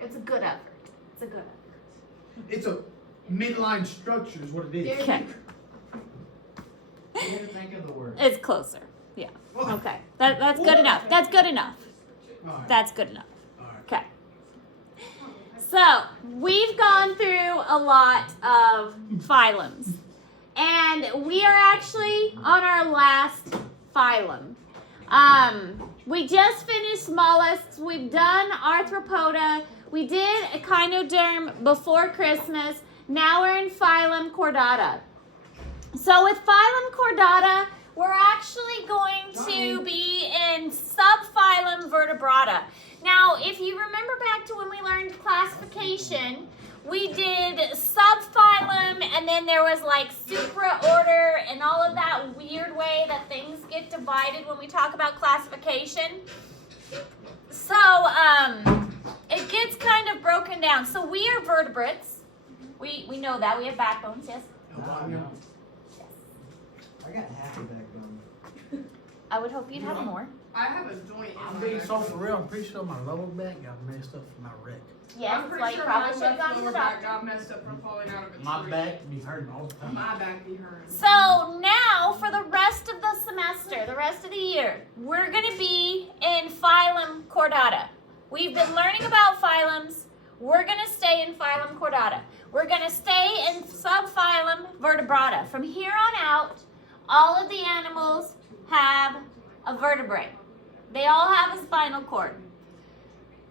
It's a good effort. It's a good effort. It's a midline structure is what it is. Okay. You didn't think of the word. It's closer. Yeah. Okay. That's good enough. That's good enough. All right. That's good enough. All right. Okay. So we've gone through a lot of phylums, and we are actually on our last phylum. We just finished mollusks. We've done arthropoda. We did echinoderm before Christmas. Now we're in phylum Chordata. So with phylum Chordata, we're actually going to be in subphylum Vertebrata. Now, if you remember back to when we learned classification, we did subphylum, and then there was like supraorder and all of that weird way that things get divided when we talk about classification. So, it gets kind of broken down. So we are vertebrates. We know that. We have backbones, yes? No. I got half a backbone. I would hope you'd have more. I have a joint in I'm my being so back. for real. I'm pretty sure my lower back got messed up from my wreck. Yes, I'm that's pretty why you sure probably my should have left gone to the lower back doctor. got messed up from falling out of a My tree. back be hurting all the time. My back be hurting. So now, for the rest of the semester, the rest of the year, we're going to be in phylum Chordata. We've been learning about phylums. We're going to stay in phylum Chordata. We're going to stay in subphylum Vertebrata. From here on out, all of the animals have a vertebrae. They all have a spinal cord.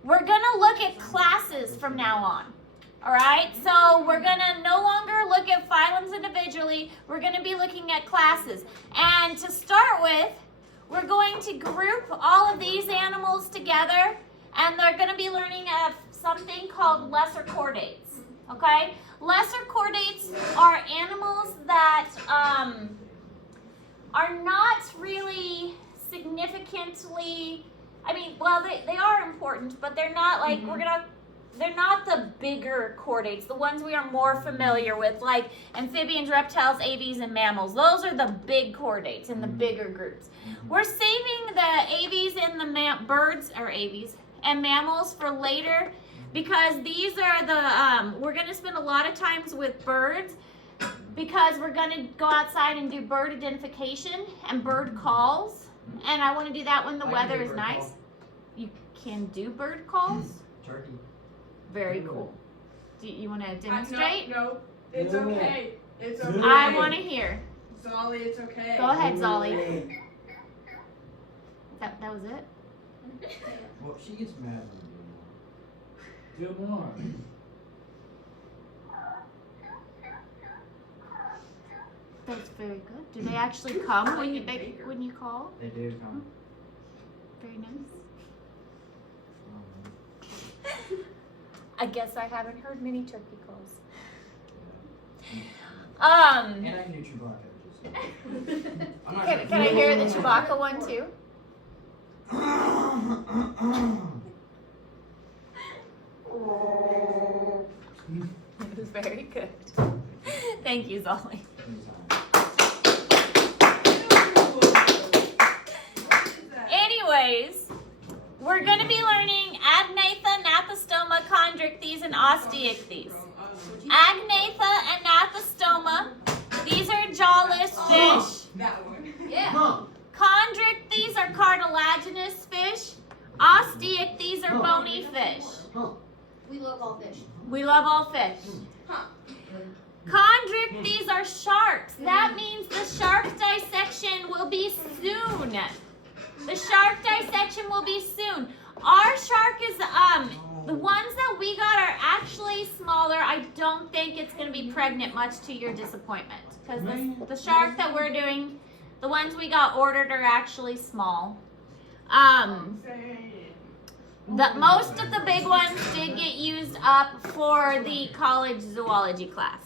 We're going to look at classes from now on. All right, so we're going to no longer look at phylums individually. We're going to be looking at classes. And to start with, we're going to group all of these animals together, and they're going to be learning something called lesser chordates. Okay? Lesser chordates are animals that are not really significantly, they are important, but they're not like, they're not the bigger chordates, the ones we are more familiar with, like amphibians, reptiles, aves, and mammals. Those are the big chordates in the bigger groups. We're saving the aves and the birds, or aves, and mammals for later, because these are the, we're going to spend a lot of times with birds, because we're going to go outside and do bird identification and bird calls. And I want to do that when the weather is nice. You can do bird calls? Turkey. Very cool. Do you want to demonstrate? No, it's okay. It's okay. I want to hear. Zolly, it's okay. Go ahead, Zolly. That was it? Well, she gets mad when you Good one. That's very good. Do they actually come when you call? They do come. Very nice. I guess I haven't heard many turkey calls. And I knew Chewbacca. Can I hear the Chewbacca one too? It was very good. Thank you, Zolly. Anyways, we're going to be learning Agnatha, Gnathostoma, Chondrichthyes, and Osteichthyes. Agnatha and Gnathostoma, these are jawless fish. That one. Yeah. Chondrichthyes are cartilaginous fish. Osteichthyes are bony fish. We love all fish. We love all fish. Chondrichthyes are sharks. That means the shark dissection will be soon. The shark dissection will be soon. Our shark is, the ones that we got are actually smaller. I don't think it's going to be pregnant, much to your disappointment. Because the shark that we're doing, the ones we got ordered are actually small. Most of the big ones did get used up for the college zoology class.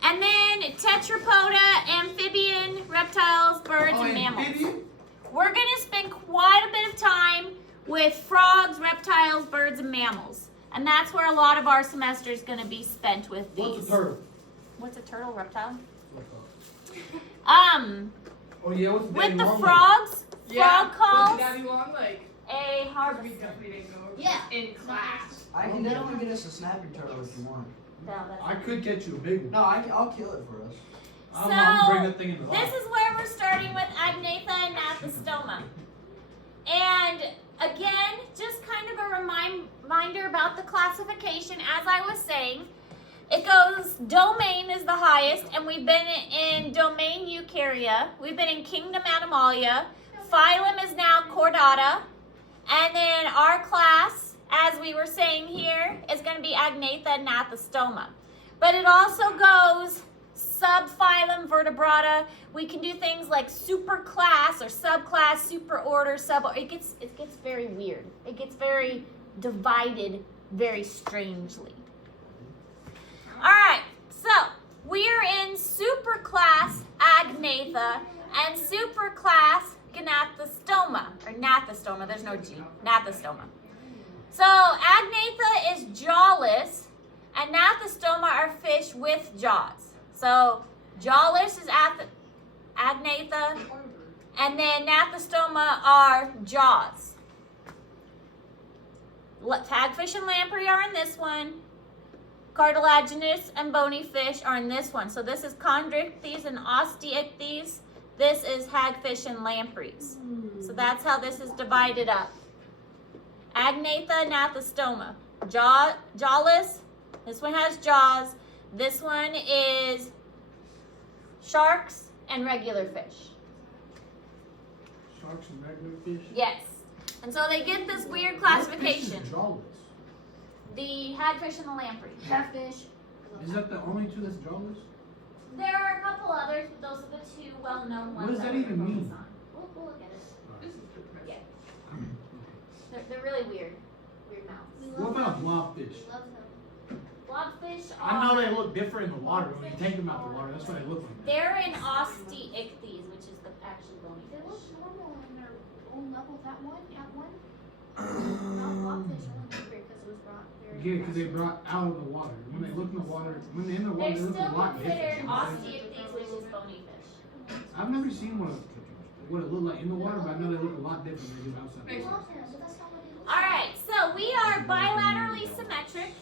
And then tetrapoda, amphibian, reptiles, birds, and mammals. Amphibian? We're going to spend quite a bit of time with frogs, reptiles, birds, and mammals. And that's where a lot of our semester is going to be spent with these. What's a turtle? What's a turtle? Reptile? Oh yeah, what's With the frogs, frog calls, Daddy long leg. a We harvester. definitely didn't go over Yeah. this in class. I can definitely get us a snapping turtle if you want. No, that's I could get you a big one. No, I'll kill it for us. I'm bring that thing in the This is where we're starting with Agnatha and Gnathostoma. And again, just kind of a reminder about the classification. As I was saying, it goes, domain is the highest, and we've been in domain Eukarya. We've been in kingdom Animalia. Phylum is now Chordata. And then our class, as we were saying here, is going to be Agnatha and Gnathostoma. But it also goes subphylum Vertebrata. We can do things like superclass or subclass, superorder, it gets very weird. It gets very divided very strangely. All right, so we're in superclass Agnatha and superclass Gnathostoma, or Gnathostoma, there's no G, Gnathostoma. So Agnatha is jawless, and Gnathostoma are fish with jaws. So jawless is Agnatha, and then Gnathostoma are jaws. Hagfish and lamprey are in this one. Cartilaginous and bony fish are in this one. So this is chondrichthyes and osteichthyes. This is hagfish and lampreys. So that's how this is divided up. Agnatha, Gnathostoma. Jawless. This one has jaws. This one is sharks and regular fish. Sharks and regular fish? Yes. And so they get this weird What fish classification. is jawless? The hagfish and the lamprey. Catfish. Is that the only two that's jawless? There are a couple others, but those are the two well-known ones. What does that we're even mean? focused on. We'll look at it. This is the pressure. Yeah. They're really weird. Weird mouths. We What love about them. blobfish? We love them. Blobfish are... I know they look different in the water. When you take them out the water, that's what they look like. They're in osteichthyes, which is the actually bony They look fish. normal in their own level. That one. Not blobfish. Only bigger because it was brought very. Yeah, because they brought out of the water. When they look in the water, when they're in the water, They're they look still a lot considered different. osteichthyes, which is bony fish. I've never seen what it looked like in the water, but I know they look a lot different than they do outside. We the water. love them, but that's not what they look All right, so we are bilaterally symmetric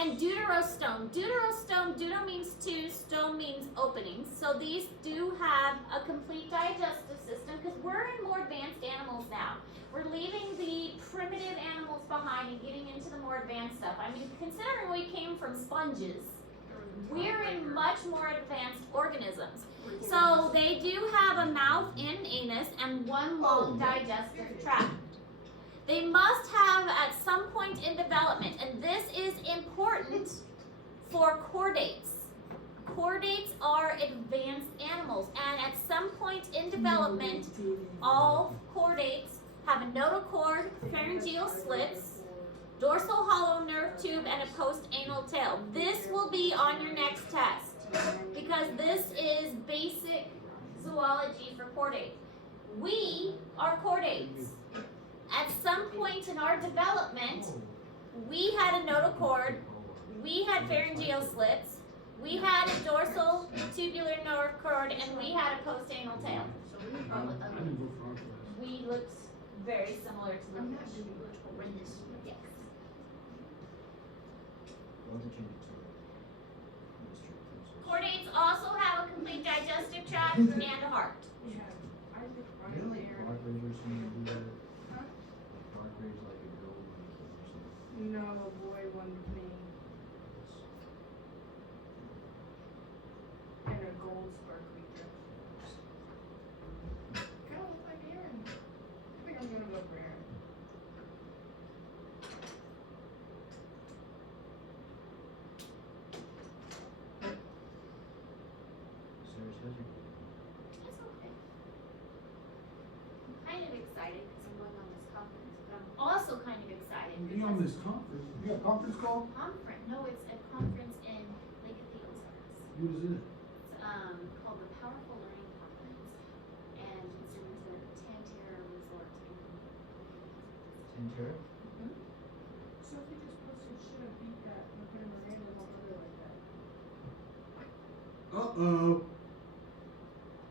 and deuterostome. Deuterostome, deuter means two, stone means openings. So these do have a complete digestive system because we're in more advanced animals now. We're leaving the primitive animals behind and getting into the more advanced stuff. I mean, considering we came from sponges, we're in much more advanced organisms. So they do have a mouth and an anus and one long digestive tract. They must have at some point in development, and this is important for chordates. Chordates are advanced animals, and at some point in development, all chordates have a notochord, pharyngeal slits, dorsal hollow nerve tube, and a post-anal tail. This will be on your next test because this is basic zoology for chordates. We are chordates. At some point in our development, we had a notochord, we had pharyngeal slits, we had a dorsal tubular nerve cord, and we had a post-anal tail. So we were probably I ugly. didn't go for our class. We looked very similar to I'm the not fish. gonna be horrendous. Yes. Chordates also have a complete digestive tract and a heart. We have Isaac Really? running there. Park rangers can do that. Huh? Park rangers like a girl or something. No, a boy won with me. And a gold sparkly dress. Kinda look like Aaron. I think I'm gonna go for Aaron. Sarah says you. That's okay. I'm kind of excited because I'm going on this conference, but I'm also kind of excited You on because this conference? You got a conference call? conference. No, it's a conference in Lake of the Ozarks. Who is it? It's called the Powerful Learning Conference, and it's in the Tantera Resort. Tintera? Sophie just posted should have beat that November name with my brother like that. Uh-oh.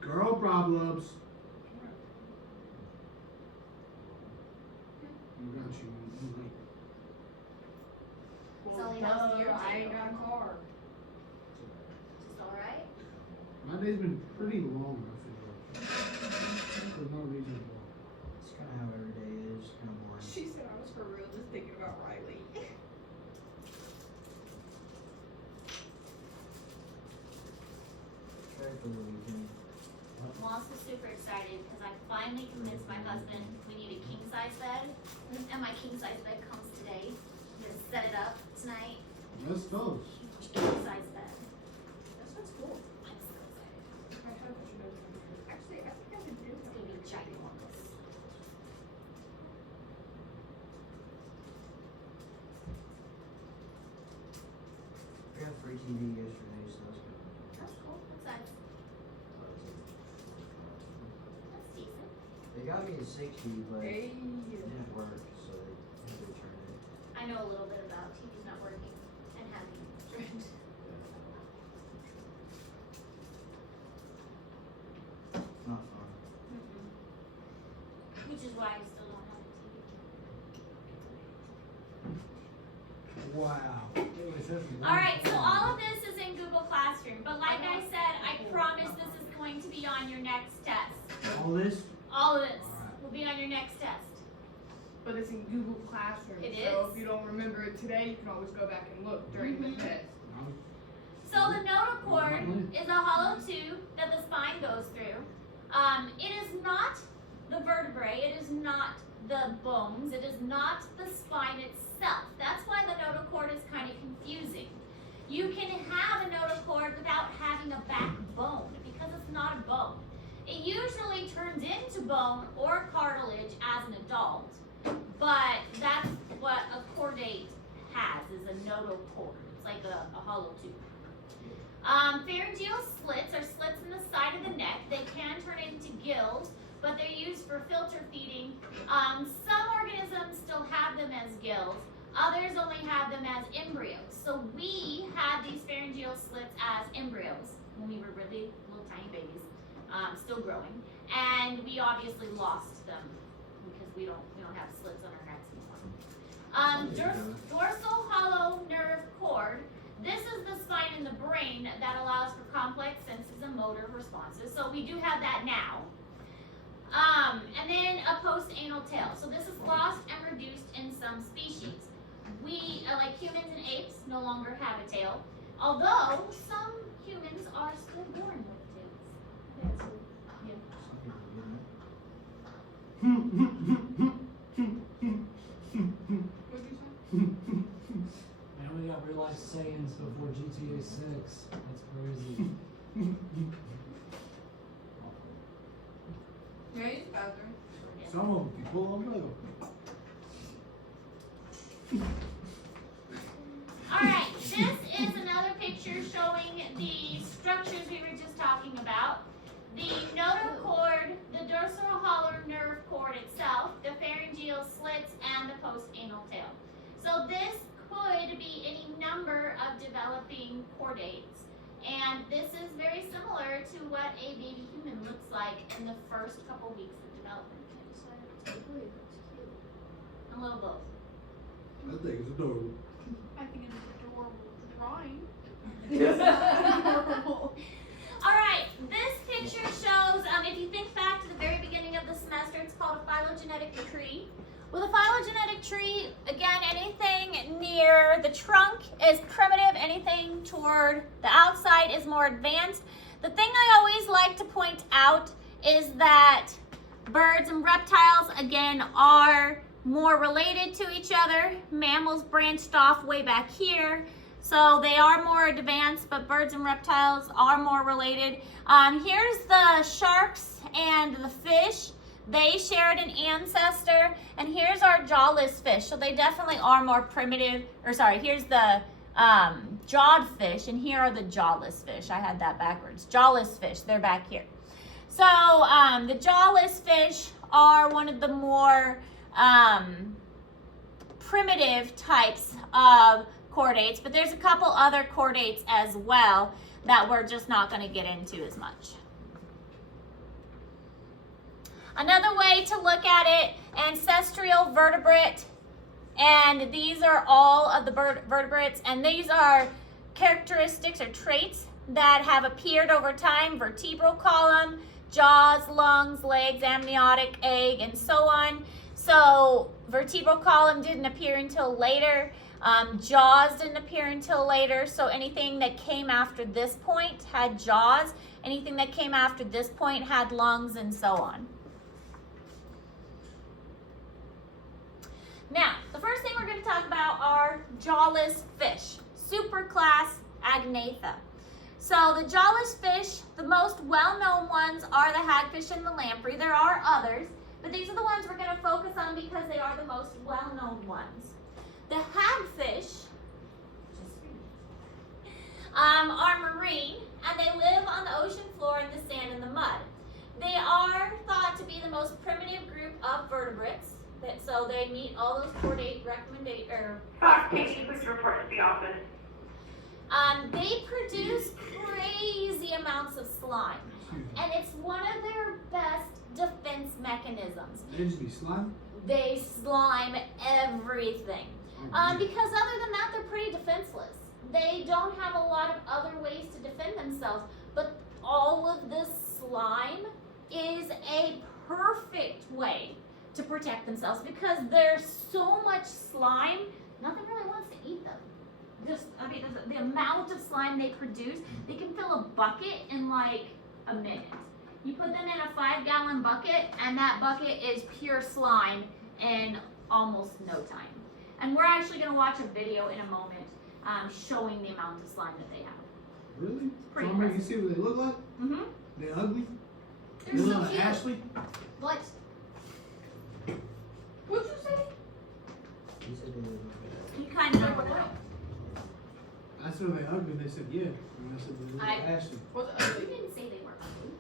Girl problems. Really, how's your I day ain't got a going? car. Just alright? My day's been pretty long, I feel like. For no reason at all. It's kind of how every day is, kind of boring. She said I was for real just thinking about Riley. Excited for the weekend. I'm also super excited because I finally convinced my husband we need a king size bed, and my king size bed comes today. I'm gonna set it up tonight. Let's go. Huge king size bed. That sounds cool. I'm so excited. I have what you know. Actually, I think I could do It's that. gonna be ginormous. We got free TV yesterday, so that's good. That's cool. What size? That's decent. They got me a 60, but Hey. it didn't work, so they had to return it. I know a little bit about TV's not working and having insurance. It's not fun. Which is why I still don't have a TV. Wow. All right, so all of this is in Google Classroom, but like I said, I promise this is going to be on your next test. All this? All of this Alright. will be on your next test. But it's in Google Classroom. It so is. if you don't remember it today, you can always go back and look during the test. So the notochord is a hollow tube that the spine goes through. It is not the vertebrae, it is not the bones, it is not the spine itself. That's why the notochord is kind of confusing. You can have a notochord without having a backbone because it's not a bone. It usually turns into bone or cartilage as an adult, but that's what a chordate has, is a notochord. It's like a hollow tube. Pharyngeal slits are slits in the side of the neck. They can turn into gills, but they're used for filter feeding. Some organisms still have them as gills. Others only have them as embryos. So we had these pharyngeal slits as embryos when we were really little tiny babies, still growing. And we obviously lost them because we don't have slits on our necks anymore. Dorsal hollow nerve cord. This is the spine in the brain that allows for complex senses and motor responses. So we do have that now. And then a post-anal tail. So this is lost and reduced in some species. We, like humans and apes, no longer have a tail. Although some humans are still born with tails. Yeah, so, yeah. Some people get it. What'd you say? Man, we got real life sayings before GTA 6. That's crazy. Yeah, use the bathroom. Some of them can pull on blue. Alright, this is another picture showing the structures we were just talking about. The notochord, the dorsal hollow nerve cord itself, the pharyngeal slits, and the post-anal tail. So this could be any number of developing chordates. And this is very similar to what a baby human looks like in the first couple weeks of development. A little both. That thing is adorable. I think it's adorable drawing. All right, this picture shows, if you think back to the very beginning of the semester, it's called a phylogenetic tree. With a phylogenetic tree, again, anything near the trunk is primitive, anything toward the outside is more advanced. The thing I always like to point out is that birds and reptiles, again, are more related to each other. Mammals branched off way back here. So they are more advanced, but birds and reptiles are more related. Here's the sharks and the fish. They shared an ancestor. And here's our jawless fish. So they definitely are more primitive. Or sorry, here's the jawed fish, and here are the jawless fish. I had that backwards. Jawless fish, they're back here. So the jawless fish are one of the more primitive types of chordates, but there's a couple other chordates as well that we're just not going to get into as much. Another way to look at it, ancestral vertebrate And these are all of the vertebrates, and these are characteristics or traits that have appeared over time: vertebral column, jaws, lungs, legs, amniotic, egg, and so on. So vertebral column didn't appear until later. Jaws didn't appear until later. So anything that came after this point had jaws. Anything that came after this point had lungs, and so on. Now, the first thing we're going to talk about are jawless fish, superclass Agnatha. So the jawless fish, the most well-known ones are the hagfish and the lamprey. There are others, but these are the ones we're going to focus on because they are the most well-known ones. The hagfish are marine, and they live on the ocean floor in the sand and the mud. They are thought to be the most primitive group of vertebrates. So they meet all those Chordate classifications. Please report to the office. They produce crazy amounts of slime, and it's one of their best defense mechanisms. They just be slime? They slime everything. Because other than that, they're pretty defenseless. They don't have a lot of other ways to defend themselves, but all of this slime is a perfect way to protect themselves because there's so much slime, nothing really wants to eat them. The amount of slime they produce, they can fill a bucket in like a minute. You put them in a 5-gallon bucket, and that bucket is pure slime in almost no time. And we're actually going to watch a video in a moment showing the amount of slime that they have. Really? Pretty So you can see what they look like? Mm-hmm. They ugly? They're They so look like cute. Ashley? What? What'd you say? You said they look bad. You kind of know what I I said they ugly, they said yeah. And I said they look like Ashley. What's You ugly? didn't say they were ugly.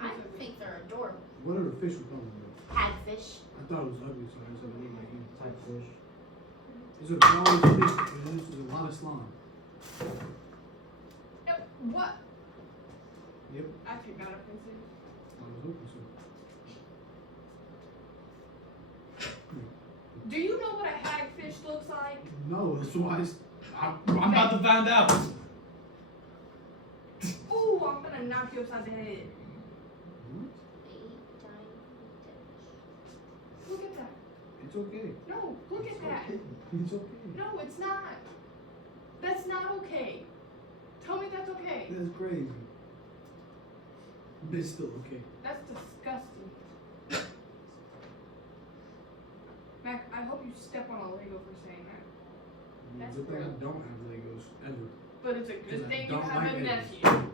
I think they're adorable. What are the fish we calling them? Hagfish. I thought it was ugly, so I said they look like him. Type fish. These are quality fish, man. This is a lot of slime. What? Yep, I think not offensive. I was hoping so. Do you know what a hagfish looks like? No, that's why I'm about to find out. Ooh, I'm gonna knock you upside the head. Look at that. It's okay. No, look at that. It's okay. No, it's not. That's not okay. Tell me that's okay. That's crazy. But it's still okay. That's disgusting. Mac, I hope you step on a Lego for saying that. That's Good thing I gross. don't have Legos ever. But it's a Because good I thing you don't have like a Legos. nephew.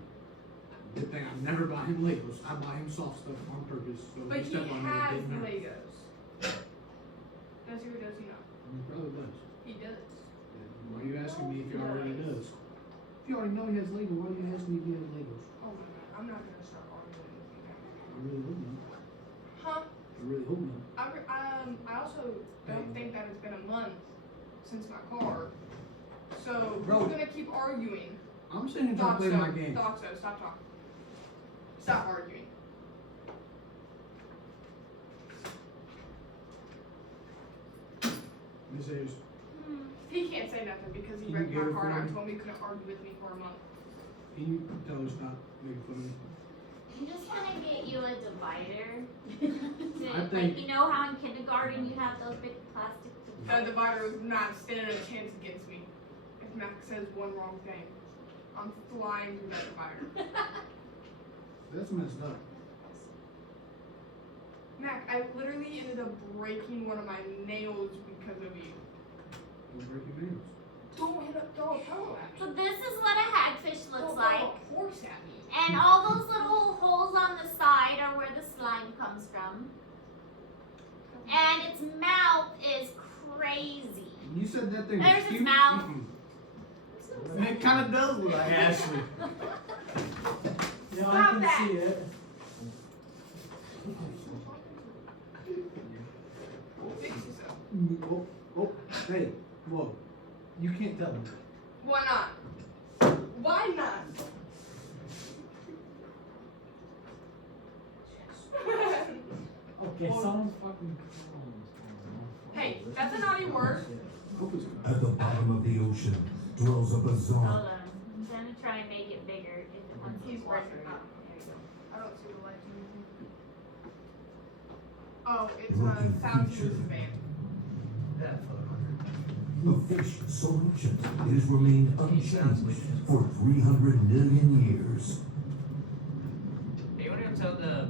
Good thing I never buy him Legos. I buy him soft stuff on purpose. So But if he step on me, it has didn't hurt. Legos. Does he or does he not? He probably does. He does. Why are you asking me if he already does? If you already know he has Legos, why are you asking me if he has Legos? Oh my god, I'm not gonna start arguing with you. I really hope not. Huh? I really hope not. I also don't think that it's been a month since my car. So Bro. we're gonna keep arguing. I'm sitting here trying to play my game. Thought so. Stop talking. Stop arguing. Miss Ayers, He can't say nothing because he Can wrecked you my get it car for and me? told me he couldn't argue with me for a month. can you tell her stop making fun of me? I'm just gonna get you a divider. I Like, think- you know how in kindergarten you have those big plastic That dividers? divider was not standing a chance against me. If Mac says one wrong thing, I'm flying through that divider. That's messed up. Mac, I literally ended up breaking one of my nails because of you. Don't break your nails. Don't hit up, throw a pillow at me. So this is what a hagfish looks Don't like. throw a horse at me. And all those little holes on the side are where the slime comes from. And its mouth is crazy. You said that thing There's was his cute? mouth. Mm-mm. It kind of does look like Ashley. Yeah, Stop I can that. see it. Fix yourself. Oh, oh, hey, whoa. You can't tell me. Why not? Why not? Okay, Well- someone's fucking. Hey, Hey, that's a naughty word. Hope it's At the bottom of the ocean dwells a Hold bizarre on. I'm gonna try and make it bigger if it wants He's to work. watching. Oh, there you go. I don't see the light. Oh, it's Looking a sound feature. boost band. That for the record. a fish so ancient it has remained unchanged for 300 million years. Hey, you want to tell the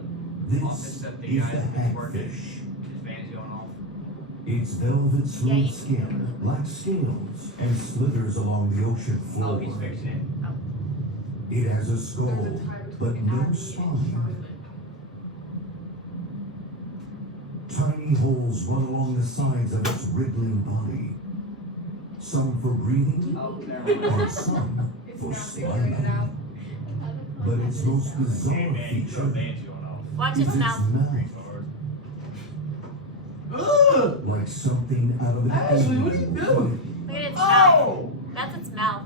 This office that the is guy the that's working, hagfish. his van's going off? Its velvet Yeah, smooth you- skin lacks scales and slithers along the ocean Oh, floor. he's fixing it. It has a skull, There's a tie but between no Abby and spine. Charlotte. Tiny holes run along the sides of its wriggling body. Some for breathing, Oh, never mind. and some It's for not figuring it sliding. out. But its most Hey, bizarre man, your feature van's going off. Watch is its mouth. Retard. Ugh! like something out of an Ashley, what are you alien doing? movie. Look at its mouth. Oh! That's its mouth.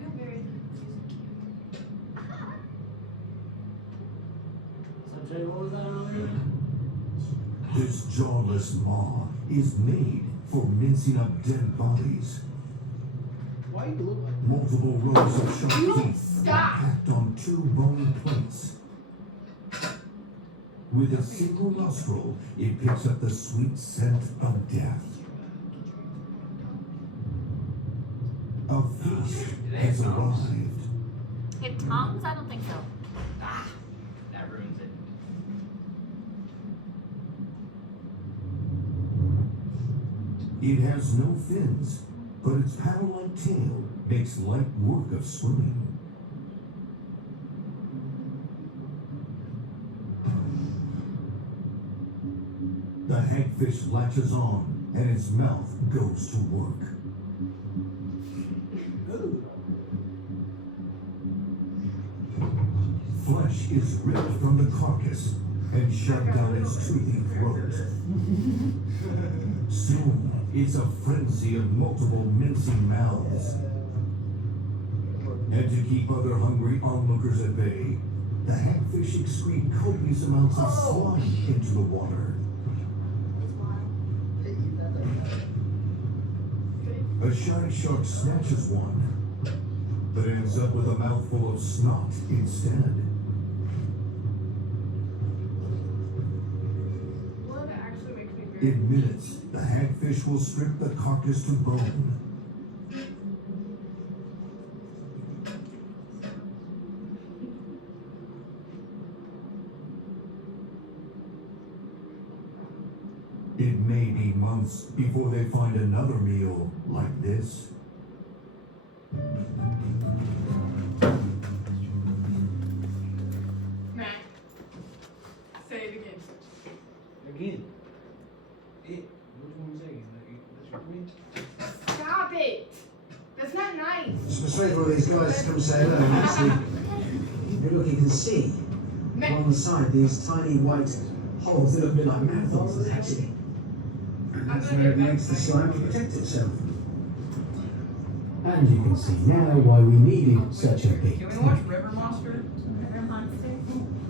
You're very So Jay, what was that earlier? This jawless maw is made for mincing up dead bodies. Why do you look like Multiple rows of sharp You teeth are stop. packed on 2 bony plates. With a single nostril, it picks up the sweet scent of death. A feast has arrived. Hit tongues? I don't think so. That ruins it. It has no fins, but its paddle-like tail makes light work of swimming. The hagfish latches on, and its mouth goes to work. Ooh. Flesh is ripped from the carcass and shoved down its toothy throat. Soon, it's a frenzy of multiple mincing mouths. And to keep other hungry onlookers at bay, the hagfish excrete copious amounts of slime into the water. A shy shark snatches one, but ends up with a mouthful of snot instead. Blood actually makes me very. In minutes, the hagfish will strip the carcass to bone. It may be months before they find another meal like this. Matt, say it again. Again. It. Which one was that? That's your point? Stop it. That's not nice. Just persuade all these guys to come say hello and actually. Look, you can see along the side these tiny white holes that look a bit like marathons, actually. And that's where it makes the slime protect itself. And you can see now why we needed such a big Can we watch River Monster? River monster.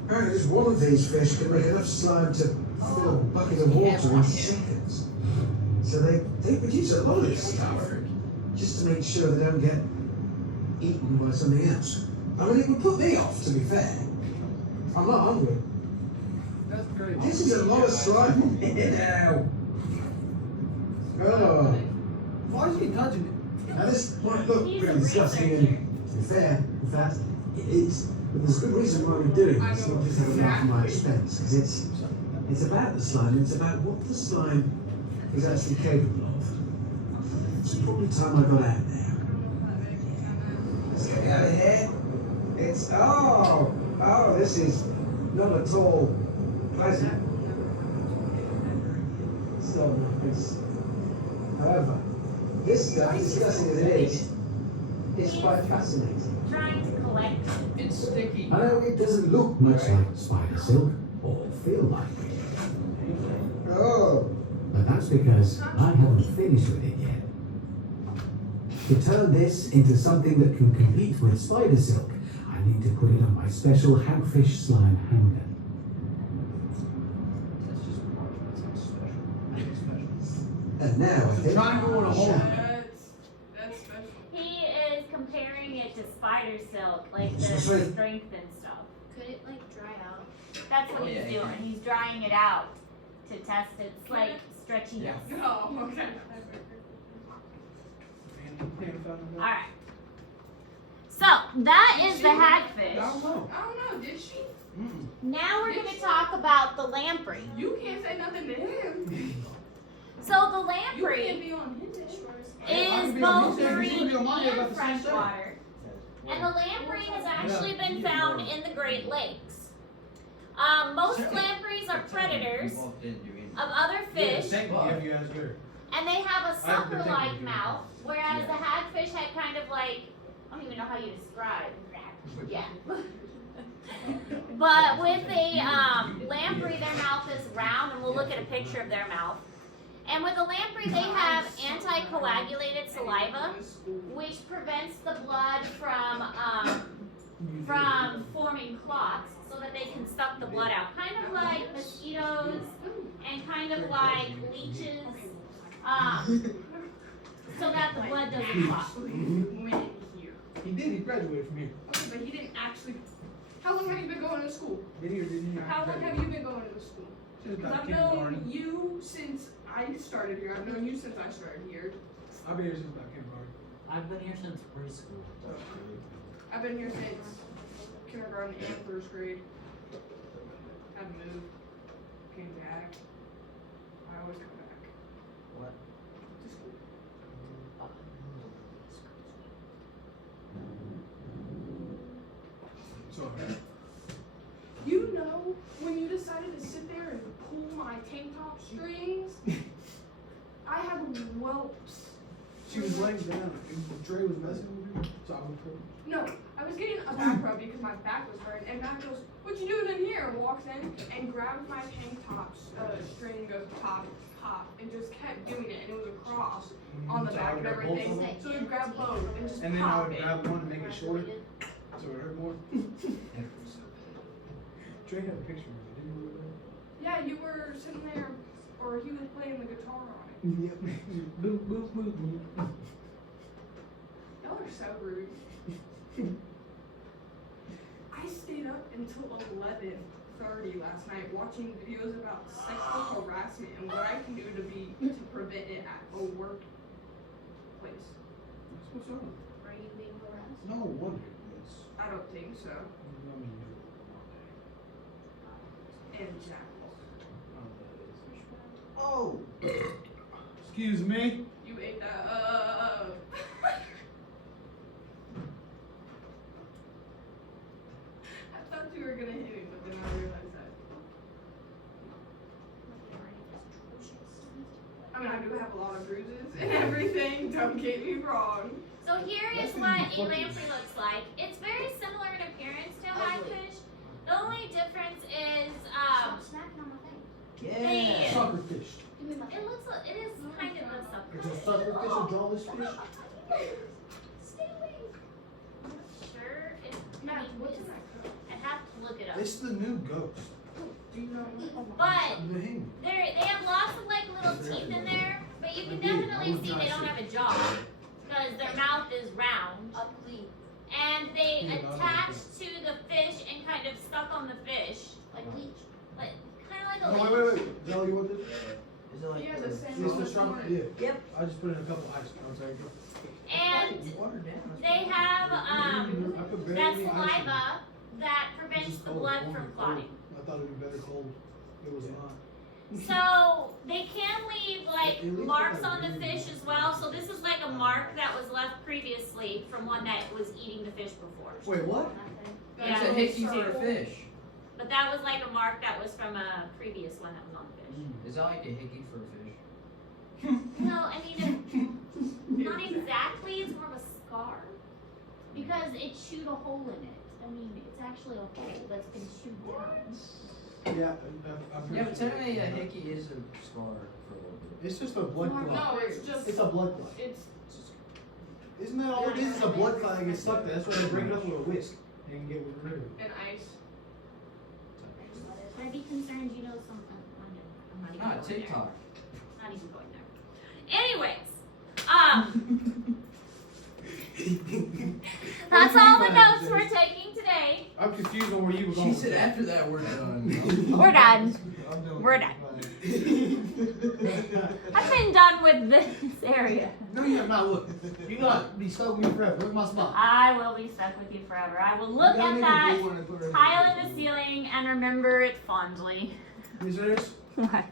Apparently, just one of these fish can make enough slime to fill a bucket of water in seconds. So they produce a lot of this stuff just to make sure they don't get eaten by something else. I mean, it would put me off, to be fair. I'm not hungry. That's great. This is a lot of slime. Ew. Oh. Why is he touching it? Now this might look He's pretty a disgusting, researcher. and to be fair, in fact, it is. But there's a good reason why we're doing this, not just having laugh at my expense, because it's about the slime, it's about what the slime is actually capable of. It's probably time I got out there. Let's get out of here. It's this is not at all pleasant. It's not nice. However, this stuff, disgusting as it is quite fascinating. Trying to collect. It's sticky. I know it doesn't look much like spider silk or feel like it, Oh, but that's because I haven't finished with it yet. To turn this into something that can compete with spider silk, I need to put it on my special hagfish slime hanger. That's just part of what's special. And now I think. triangle and a hole. That's special. He is comparing it to spider silk, like the It's sweet. strength and stuff. Could it like dry out? That's what Oh, he's yeah, doing. yeah. He's drying it out to test its like stretchiness. Oh, okay. Alright. So that is the hagfish. I don't know, did she? Now we're gonna talk about the lamprey. You can't say nothing to him. So the You can't lamprey be on his dish. is both marine and freshwater. And the lamprey has actually been found in the Great Lakes. Most lampreys are predators of other fish, and they have a sucker-like mouth, whereas the hagfish had kind of like, I don't even know how you describe. Yeah. But with a lamprey, their mouth is round, and we'll look at a picture of their mouth. And with a lamprey, they have anticoagulated saliva, which prevents the blood from forming clots, so that they can suck the blood out, kind of like mosquitoes and kind of like leeches, so that the blood doesn't clot. Went here. He did. He graduated from here. Okay, but he didn't actually. How long have you been going to school? Did he or didn't he? How long have you been going to school? Since Because about I've known kindergarten. you since I started here. I've known you since I started here. I've been here since about kindergarten. I've been here since preschool. I've been here since kindergarten and first grade. I've moved. Came back. I always come back. What? To school. Sorry. You know, when you decided to sit there and pull my tank top strings, I had whelps. She was laying down and Dre was messing with you, so I would put. No, I was getting a back rub because my back was hurting, and Matt goes, "What you doing in here?" And walks in and grabs my tank top string and goes pop, pop, and just kept doing it, and it was a cross on the So I back would and grab both of everything. them? So we grabbed both and just And then I pop would it. grab one and make it shorter, so it hurt more. Dre had a picture of it, didn't you? Yeah, you were sitting there, or he was playing the guitar on it. Yep. Boop, boop, boop, boop. Y'all are so rude. I stayed up until 11:30 last night watching videos about sexual harassment and what I can do to prevent it at a work place. What's wrong? Are you being harassed? No wonder. Yes. I don't think so. I mean, And Jack. oh. Excuse me. You ate that up. I thought you were gonna hit me, but then I realized that. I mean, I do have a lot of bruises and everything, don't get me wrong. So here is what a lamprey looks like. It's very similar in appearance to a hagfish. The only difference is Stop smacking on my face. the, Sucker fish. Give me my it looks, it is kind of a sucker. It's a sucker fish, a jawless fish. Stay away. Sure, it, I Matt, mean, what's in it's- that cup? I'd have to look it up. It's the new ghost. Do you know? But The him. they have lots of like little teeth in there, but you can definitely see they don't have a jaw because their mouth is round. ugly. And they attach to the fish and kind of stuck on the fish, Like leech. like kind of like a No, leech. wait. Zelly, you want this? Is it like Yeah, the same It's one the as strong. mine. Yeah. Yep. I just put in a couple ice. I'm sorry, go. And water down? they have I put that barely any ice in it. saliva that It's prevents just the cold, blood only from cold. clotting. I thought it'd be better cold. It was not. So they can leave like At least marks it's like on the really- fish as well. So this is like a mark that was left previously from one that was eating the fish before. Wait, what? Yeah. It's a hickey for a fish. But that was like a mark that was from a previous one that was on the fish. Is that like a hickey for a fish? No, I mean, not exactly. It's more of a scar because it chewed a hole in it. I mean, it's actually a hole that's been chewed down. Yeah, I've Yeah, but technically a hickey is a scar for a little bit. It's just a blood clot. No, it's just. It's a blood clot. It's. Isn't that all it is? It's a blood clot that gets stuck there. That's why they break it up with a whisk and get rid of it. And ice. Should I be concerned? You know something? I'm not even Not going there. TikTok. Not even going there. Anyways, that's all the notes we're taking today. I'm confused on where you were She going. said after that we're done. We're done. I'm doing We're done. fine. I've been done with this area. No, you have not. Look, you got be stuck with me forever. Look at my spot. I will be stuck with you forever. I will look You gotta at make a that big one and put her in tile in the ceiling and remember it fondly. Is there? What?